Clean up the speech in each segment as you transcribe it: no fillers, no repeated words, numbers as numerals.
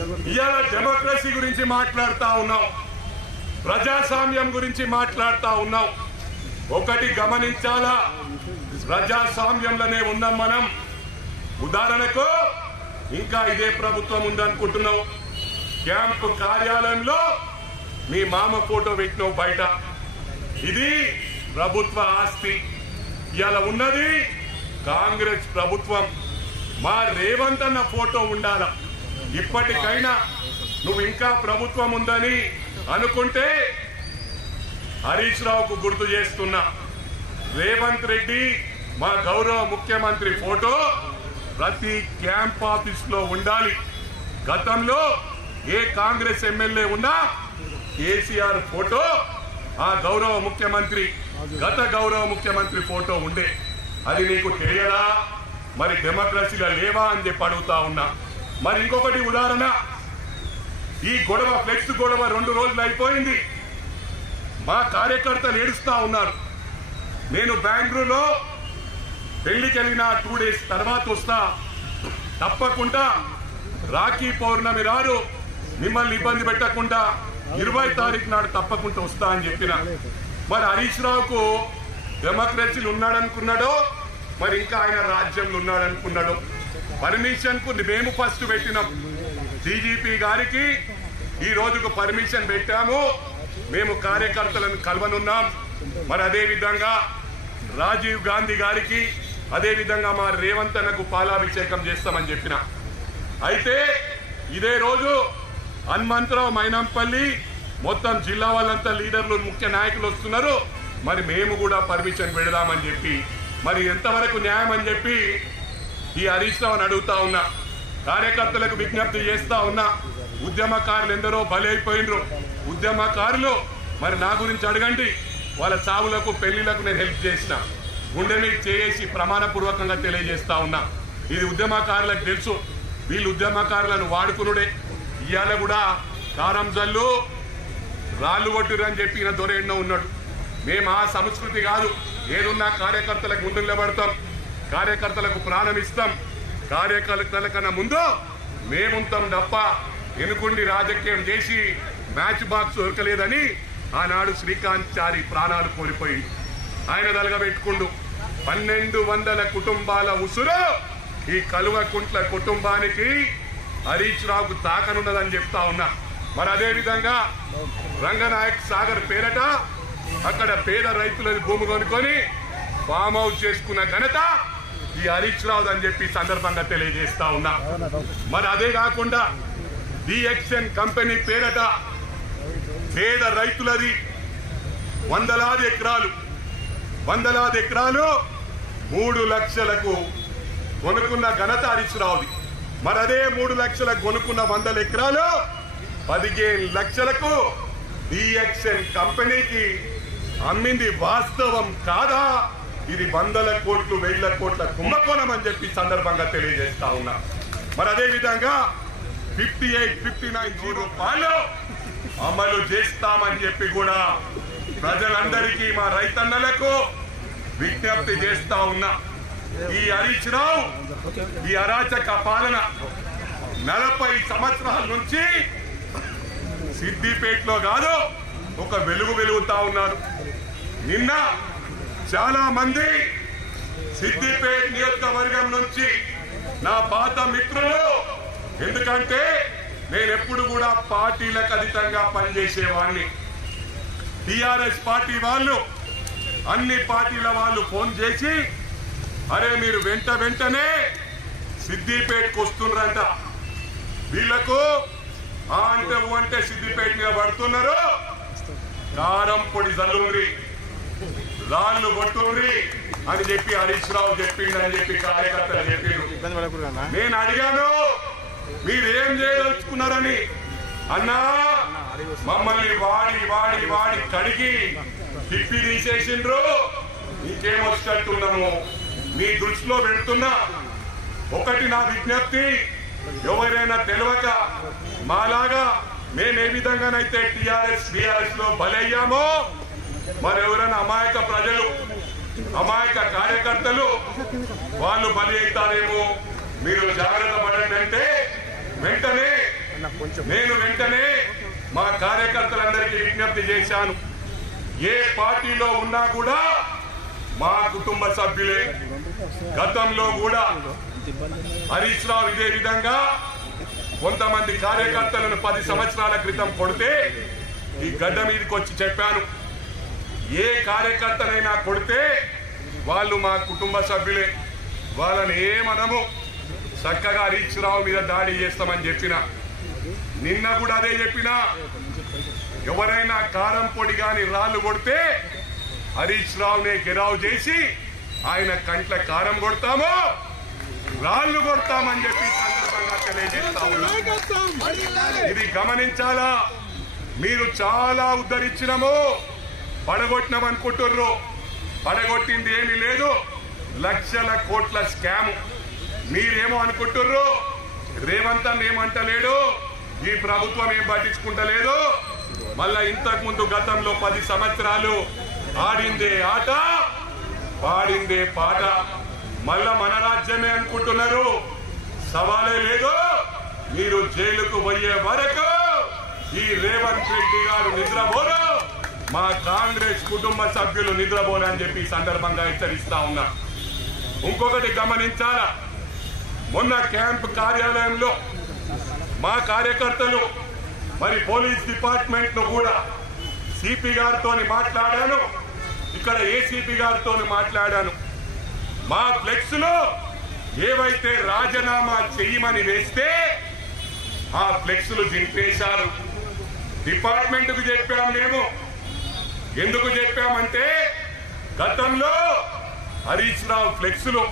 ఇవాళ డెమోక్రసీ గురించి మాట్లాడుతా ఉన్నాం, ప్రజాస్వామ్యం గురించి మాట్లాడుతా ఉన్నాం. ఒకటి గమనించాలా, ప్రజాస్వామ్యంలోనే ఉన్నాం మనం. ఉదాహరణకు ఇంకా ఇదే ప్రభుత్వం ఉందనుకుంటున్నాం, క్యాంపు కార్యాలయంలో మీ మామ ఫోటో పెట్టినావు బయట, ఇది ప్రభుత్వ ఆస్తి. ఇవాళ ఉన్నది కాంగ్రెస్ ప్రభుత్వం. మా రేవంత్ అన్న ఫోటో ఉండాల. ఇప్పటికైనా నువ్వు ఇంకా ప్రభుత్వం ఉందని అనుకుంటే హరీష్ రావుకు గుర్తు చేస్తున్నా, రేవంత్ రెడ్డి మా గౌరవ ముఖ్యమంత్రి ఫోటో ప్రతి క్యాంప్ ఆఫీస్ లో ఉండాలి. గతంలో ఏ కాంగ్రెస్ ఎమ్మెల్యే ఉన్నా కేసీఆర్ ఫోటో ఆ గౌరవ ముఖ్యమంత్రి, గత గౌరవ ముఖ్యమంత్రి ఫోటో ఉండే. అది నీకు తెలియదా? మరి డెమోక్రసీలో లేవా అని చెప్పి అడుగుతా ఉన్నా. మరి ఇంకొకటి ఉదాహరణ, ఈ గొడవ, ఫ్లెక్స్ గొడవ 2 రోజులు అయిపోయింది. మా కార్యకర్తలు ఏడుస్తా ఉన్నారు. నేను బెంగళూరులో పెళ్లికి వెళ్ళిన 2 డేస్ తర్వాత వస్తా, తప్పకుండా రాఖీ పౌర్ణమి రారు, మిమ్మల్ని ఇబ్బంది పెట్టకుండా 20 తారీఖు నాడు తప్పకుండా వస్తా అని చెప్పిన. మరి హరీష్ రావుకు డెమోక్రసీలు ఉన్నాడనుకున్నాడో, మరి ఇంకా ఆయన రాజ్యంలో ఉన్నాడనుకున్నాడో. పర్మిషన్ కు మేము ఫస్ట్ పెట్టినాం, డీజీపీ గారికి ఈ రోజుకు పర్మిషన్ పెట్టాము, మేము కార్యకర్తలను కలవనున్నాం. మరి అదే విధంగా రాజీవ్ గాంధీ గారికి, అదే విధంగా మా రేవంత్ అన్నకు పాలాభిషేకం చేస్తామని చెప్పిన. అయితే ఇదే రోజు హనుమంతరావు, మైనంపల్లి మొత్తం జిల్లా వాళ్ళంతా లీడర్లు, ముఖ్య నాయకులు వస్తున్నారు. మరి మేము కూడా పర్మిషన్ పెడదామని చెప్పి, మరి ఎంతవరకు న్యాయం అని చెప్పి ఈ హరీష్ రావుని అడుగుతా ఉన్నా, కార్యకర్తలకు విజ్ఞప్తి చేస్తా ఉన్నా. ఉద్యమకారులు ఎందరో బలైపోయినరు. ఉద్యమకారులు మరి నా గురించి అడగండి, వాళ్ళ చావులకు, పెళ్లిలకు నేను హెల్ప్ చేసిన, గుండె మీద చేసి ప్రమాణపూర్వకంగా తెలియజేస్తా ఉన్నా. ఇది ఉద్యమకారులకు తెలుసు, వీళ్ళు ఉద్యమకారులను వాడుకునుడే. ఇవాళ కూడా కారం జల్లు, రాళ్ళు కొట్టురు అని చెప్పి ఈయన దొర ఎన్నో ఉన్నాడు. మేము ఆ సంస్కృతి కాదు. ఏదున్నా కార్యకర్తలకు ముందు నిలబడతాం, కార్యకర్తలకు ప్రాణం ఇస్తాం. కార్యకర్తల కన్నా ముందు మేముంటాం తప్ప ఎనుకుండి రాజకీయం చేసి మ్యాచ్ బాక్స్ దొరకలేదని ఆనాడు శ్రీకాంత్ చారి ప్రాణాలు కోల్పోయి ఆయన దలగబెట్టుకుండు. 1200 కుటుంబాల ఉసురు ఈ కలువకుంట్ల కుటుంబానికి హరీష్ రావుకు తాకనున్నదని చెప్తా ఉన్నా. మరి అదే విధంగా రంగనాయక్ సాగర్ పేరట అక్కడ పేద రైతులని భూమి కొనుక్కొని ఫామ్ హౌస్ చేసుకున్న ఘనత ఈ హరీష్ రావు అని చెప్పి సందర్భంగా తెలియజేస్తా ఉన్నా. మరి అదే కాకుండా డిఎక్స్ఎన్ కంపెనీ పేరట పేద రైతులది వందలాది ఎకరాలు 3 లక్షలకు కొనుక్కున్న ఘనత హరీష్ రావుది. మరి అదే 3 లక్షలకు కొనుక్కున్న 100 ఎకరాలు 15 లక్షలకు డిఎక్స్ఎన్ కంపెనీకి అమ్మింది వాస్తవం కాదా? ఇది 100 కోట్లు 1000 కోట్ల కుంభకోణం అని చెప్పి సందర్భంగా తెలియజేస్తా ఉన్నా. మరి అదే విధంగా 58-59 రూపాయలు అమలు చేస్తామని చెప్పి కూడా ప్రజలందరికీ, మా రైతన్నలకు విజ్ఞప్తి చేస్తా ఉన్నా. ఈ హరీష్ రావు ఈ అరాచక పాలన 40 సంవత్సరాల నుంచి సిద్దిపేటలో కాదు ఒక వెలుగుతా ఉన్నారు. నిన్న చాలా మంది సిద్దిపేట నియోజకవర్గం నుంచి నా పాత మిత్రులు, ఎందుకంటే నేను ఎప్పుడు కూడా పార్టీలకు అతీతంగా పనిచేసేవాడిని. టిఆర్ఎస్ పార్టీ వాళ్ళు, అన్ని పార్టీల వాళ్ళు ఫోన్ చేసి, అరే మీరు వెంటనే సిద్దిపేటకు వస్తున్నారంట, వీళ్లకు అంటే సిద్దిపేట మీద పడుతున్నారు, కారం పొడి జల్లుండ్రి, రాళ్ళు కొట్టుండ్రి అని చెప్పి హరీష్ రావు చెప్పిండని చెప్పి కార్యకర్తలు చెప్పిండు. నేను అడిగాను మీరేం చేయదలుచుకున్నారని. అన్నా మమ్మల్ని వాడి కడిగి తిప్పి తీసేసిండ్రు, ఇంకేమొచ్చినట్టున్నాము మీ దృష్టిలో పెడుతున్నా. ఒకటి నా విజ్ఞప్తి, ఎవరైనా తెలియక మాలాగా మేము ఏ విధంగానైతే టిఆర్ఎస్ లో బలయ్యామో, మరెవరైనా అమాయక ప్రజలు, అమాయక కార్యకర్తలు వాళ్ళు బలి అవుతారేమో, మీరు జాగ్రత్త పడండి అంటే వెంటనే నేను వెంటనే మా కార్యకర్తలందరికీ విజ్ఞప్తి చేశాను, ఏ పార్టీలో ఉన్నా కూడా మా కుటుంబ సభ్యులే. గతంలో కూడా హరీష్ రావు ఇదే విధంగా కొంతమంది కార్యకర్తలను 10 సంవత్సరాల క్రితం కొడితే ఈ గడ్డ మీదకి వచ్చి చెప్పాను, ఏ కార్యకర్తనైనా కొడితే వాళ్ళు మా కుటుంబ సభ్యులే, వాళ్ళని ఏమనము, చక్కగా హరీష్ రావు మీద దాడి చేస్తామని చెప్పిన. నిన్న కూడా అదే చెప్పినా, ఎవరైనా కారం పొడి గాని రాళ్లు కొడితే హరీష్ రావునే గిరావు చేసి ఆయన కంట్ల కారం కొడతాము, రాళ్లు కొడతామని చెప్పి సందర్భంగా తెలియజేస్తా ఉన్నా. ఇది గమనించాలా. మీరు చాలా ఉద్ధరించినము, పడగొట్టినామనుకుంటుర్రు. పడగొట్టింది ఏమీ లేదు, లక్షల కోట్ల స్కామ్. మీరేమో అనుకుంటుర్రు, రేవంత్ అన్న ఏమంటలేడు, ఈ ప్రభుత్వం ఏం పట్టించుకుంటలేదు. మళ్ళా ఇంతకు ముందు గతంలో 10 సంవత్సరాలు ఆడిందే ఆట, పాడిందే పాట. మళ్ళా మన రాజ్యమే అనుకుంటున్నారు. సవాలే లేదు. మీరు జైలుకు పోయే వరకు ఈ రేవంత్ రెడ్డి గారు నిద్రపోరు, మా కాంగ్రెస్ కుటుంబ సభ్యులు నిద్రపోరు అని చెప్పి సందర్భంగా హెచ్చరిస్తా ఉన్నా. ఇంకొకటి గమనించాలా, మొన్న క్యాంప్ కార్యాలయంలో మా కార్యకర్తలు మరి పోలీస్ డిపార్ట్మెంట్ ను కూడా సిపి గారితో మాట్లాడాను, ఇక్కడ ఏసీపీ గారితో మాట్లాడాను. మా ఫ్లెక్స్ లో ఏవైతే రాజీనామా చెయ్యమని వేస్తే ఆ ఫ్లెక్స్ లు దింపేశారు. డిపార్ట్మెంట్ కు చెప్పాము. మేము ఎందుకు చెప్పామంటే, గతంలో హరీష్ రావు ఫ్లెక్స్ లు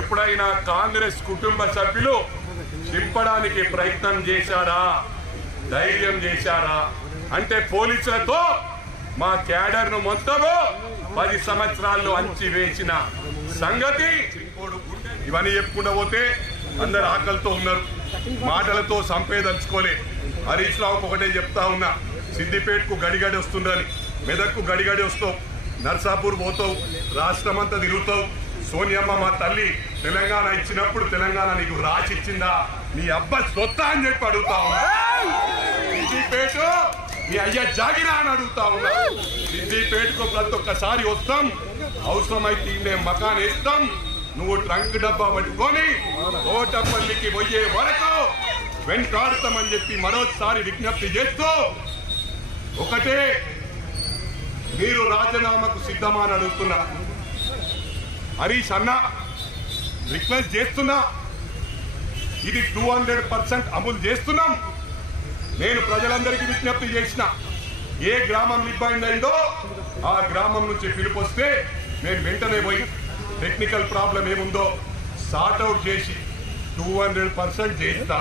ఎప్పుడైనా కాంగ్రెస్ కుటుంబ సభ్యులు చింపడానికి ప్రయత్నం చేశారా, ధైర్యం చేశారా అంటే పోలీసులతో మా క్యాడర్ ను మొత్తము 10 సంవత్సరాల్లో అంచివేసిన సంగతి. ఇవన్నీ చెప్పుకుంటూ పోతే అందరు ఆకలితో ఉన్నారు, మాటలతో సంపేదలుచుకోలే. హరీష్ రావుకు ఒకటే చెప్తా ఉన్నా, సిద్దిపేటకు గడిగడి వస్తుందని, మెదక్కు గడిగడి వస్తావు, నర్సాపూర్ పోతావు, రాష్ట్రం అంతా తిరుగుతావు. సోనియమ్మ మా తల్లి తెలంగాణ ఇచ్చినప్పుడు తెలంగాణ నీకు రాసి ఇచ్చిందా, నీ అబ్బా సొత్తా అని చెప్పి అడుగుతా ఉన్నా. సిద్దిపేట నీ అయ్యా జాగిరా అని అడుగుతా ఉన్నా. సిద్దిపేటకు ప్రతి ఒక్కసారి వస్తాం, అవసరమైతే మేము మకాన్ వేస్తాం, నువ్వు ట్రంక్ డబ్బా పట్టుకొని కోటపల్లికి పోయే వరకు వెంటాడతామని చెప్పి మరోసారి విజ్ఞప్తి చేస్తూ, ఒకటే మీరు రాజీనామాకు సిద్ధమా అని అడుగుతున్నా. హరీష్ అన్న రిక్వెస్ట్ చేస్తున్నా, ఇది 200% అమలు చేస్తున్నాం. నేను ప్రజలందరికీ విజ్ఞప్తి చేసిన, ఏ గ్రామం ఇబ్బంది అయిందో ఆ గ్రామం నుంచి పిలుపు వస్తే నేను వెంటనే పోయి టెక్నికల్ ప్రాబ్లం ఏముందో సార్ట్అవుట్ చేసి 200% చేస్తా.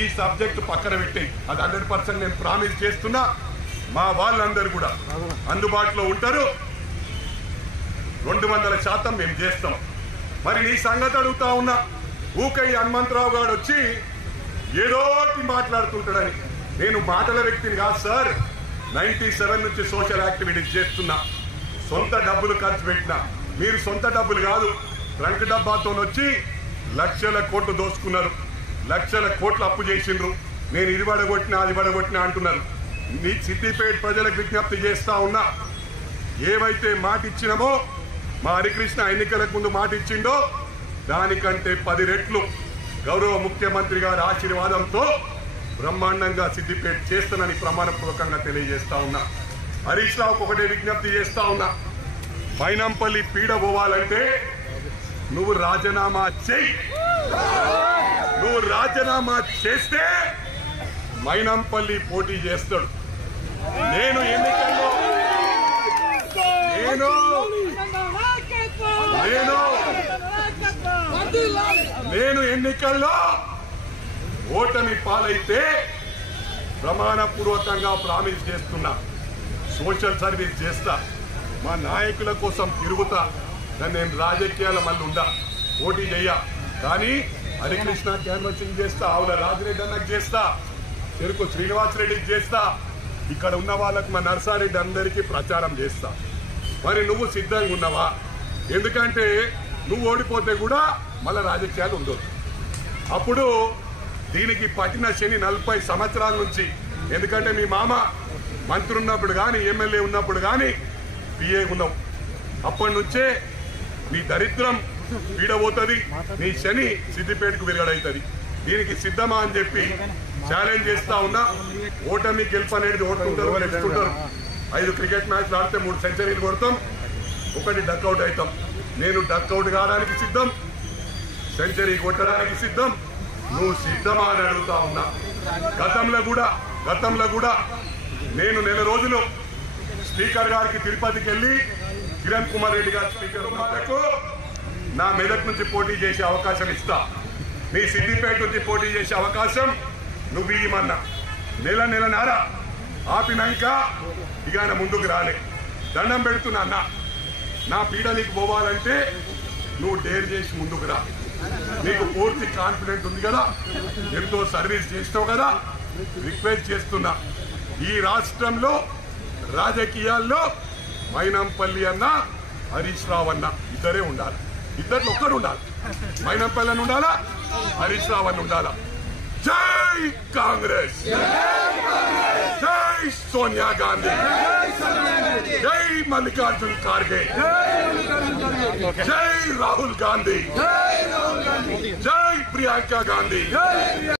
ఈ సబ్జెక్ట్ పక్కన పెట్టి అది 100% నేను ప్రామిస్ చేస్తున్నా. మా వాళ్ళందరూ కూడా అందుబాటులో ఉంటారు, 200% మేము చేస్తాం. మరి నీ సంగతి అడుగుతా ఉన్నా, ఊకయ్య హనుమంతరావు గారు వచ్చి ఏదోటి మాట్లాడుతుంటాడని. నేను మాటల వ్యక్తిని కాదు సార్, 97 నుంచి సోషల్ యాక్టివిటీస్ చేస్తున్నా, సొంత డబ్బులు ఖర్చు పెట్టినా. మీరు సొంత డబ్బులు కాదు, ట్రంక్ డబ్బాతో వచ్చి లక్షల కోట్లు దోసుకున్నారు, లక్షల కోట్లు అప్పు చేసిండ్రు. నేను ఇది పడగొట్టినా అది పడగొట్టినా అంటున్నారు. నీ సిద్దిపేట ప్రజలకు విజ్ఞప్తి చేస్తా ఉన్నా, ఏవైతే మాట ఇచ్చినామో, మా హరికృష్ణ ఎన్నికలకు ముందు మాట ఇచ్చిండో దానికంటే 10 రెట్లు గౌరవ ముఖ్యమంత్రి గారి ఆశీర్వాదంతో బ్రహ్మాండంగా సిద్దిపేట చేస్తానని ప్రమాణపూర్వకంగా తెలియజేస్తా ఉన్నా. హరీష్ రావుకు ఒకటే విజ్ఞప్తి చేస్తా ఉన్నా, మైనంపల్లి పీడ పోవాలంటే నువ్వు రాజీనామా చెయ్యి. నువ్వు రాజీనామా చేస్తే మైనంపల్లి పోటీ చేస్తాడు. నేను ఎన్నికల్లో నేను ఎన్నికల్లో ఓటమి పాలైతే ప్రమాణపూర్వకంగా ప్రామిస్ చేస్తున్నా, సోషల్ సర్వీస్ చేస్తా, మా నాయకుల కోసం తిరుగుతా. నేను రాజకీయాల మళ్ళీ ఉండా, పోటీ చెయ్య. కానీ హరికృష్ణ క్యాన్వసింగ్ చేస్తా, ఆవుల రాజిరెడ్డి అన్నకు చేస్తా, చెరుకు శ్రీనివాసరెడ్డికి చేస్తా, ఇక్కడ ఉన్న వాళ్ళకు మా నర్సారెడ్డి అందరికీ ప్రచారం చేస్తా. మరి నువ్వు సిద్ధంగా ఉన్నావా? ఎందుకంటే నువ్వు ఓడిపోతే కూడా మళ్ళీ రాజకీయాలు ఉండవు. అప్పుడు దీనికి పట్టిన శని 40 సంవత్సరాల నుంచి. ఎందుకంటే మీ మామ మంత్రి ఉన్నప్పుడు కానీ ఎమ్మెల్యే ఉన్నప్పుడు కానీ పిఏ ఉన్నాం. అప్పటి నుంచే నీ దరిద్రం పీడబోతుంది, నీ శని సిద్దిపేటకు విరగడవుతుంది. దీనికి సిద్ధమా అని చెప్పి ఛాలెంజ్ చేస్తా ఉన్నా. ఓటమి గెలుపు అనేది ఓడుతుంటారు, గెలుస్తుంటారు. 5 క్రికెట్ మ్యాచ్లు ఆడితే 3 సెంచరీలు కొడతాం, 1 డక్అవుట్ అవుతాం. నేను డక్అవుట్ కావడానికి సిద్ధం, సెంచరీ కొట్టడానికి సిద్ధం. నువ్వు సిద్ధమా అని అడుగుతా ఉన్నా. గతంలో కూడా నేను నెల రోజులు స్పీకర్ గారికి తిరుపతికి వెళ్ళి కిరణ్ కుమార్ రెడ్డి గారు స్పీకర్ ఉన్నందుకు నా మెదక్ నుంచి పోటీ చేసే అవకాశం ఇస్తా, మీ సిద్దిపేట నుంచి పోటీ చేసే అవకాశం నువ్వు ఇవ్వమన్నా. నెలన్నర ఆపినాక ఇక ఆయన ముందుకు రాలే. దండం పెడుతున్నా అన్న, నా పీడ నీకు పోవాలంటే నువ్వు డేర్ చేసి ముందుకు రా. నీకు పూర్తి కాన్ఫిడెంట్ ఉంది కదా, ఎంతో సర్వీస్ చేస్తావు కదా. రిక్వెస్ట్ చేస్తున్నా, ఈ రాష్ట్రంలో రాజకీయాల్లో మైనంపల్లి అన్న, హరీష్ రావు అన్న ఇద్దరే ఉండాలి. ఇద్దరు ఒక్కరు ఉండాలి. మైనంపల్లి అని ఉండాలా, హరీష్ రావు అని ఉండాలా. జై కాంగ్రెస్, జై సోనియా గాంధీ, జై మల్లికార్జున్ ఖార్గే, జై రాహుల్ గాంధీ, జై ప్రియాంక గాంధీ.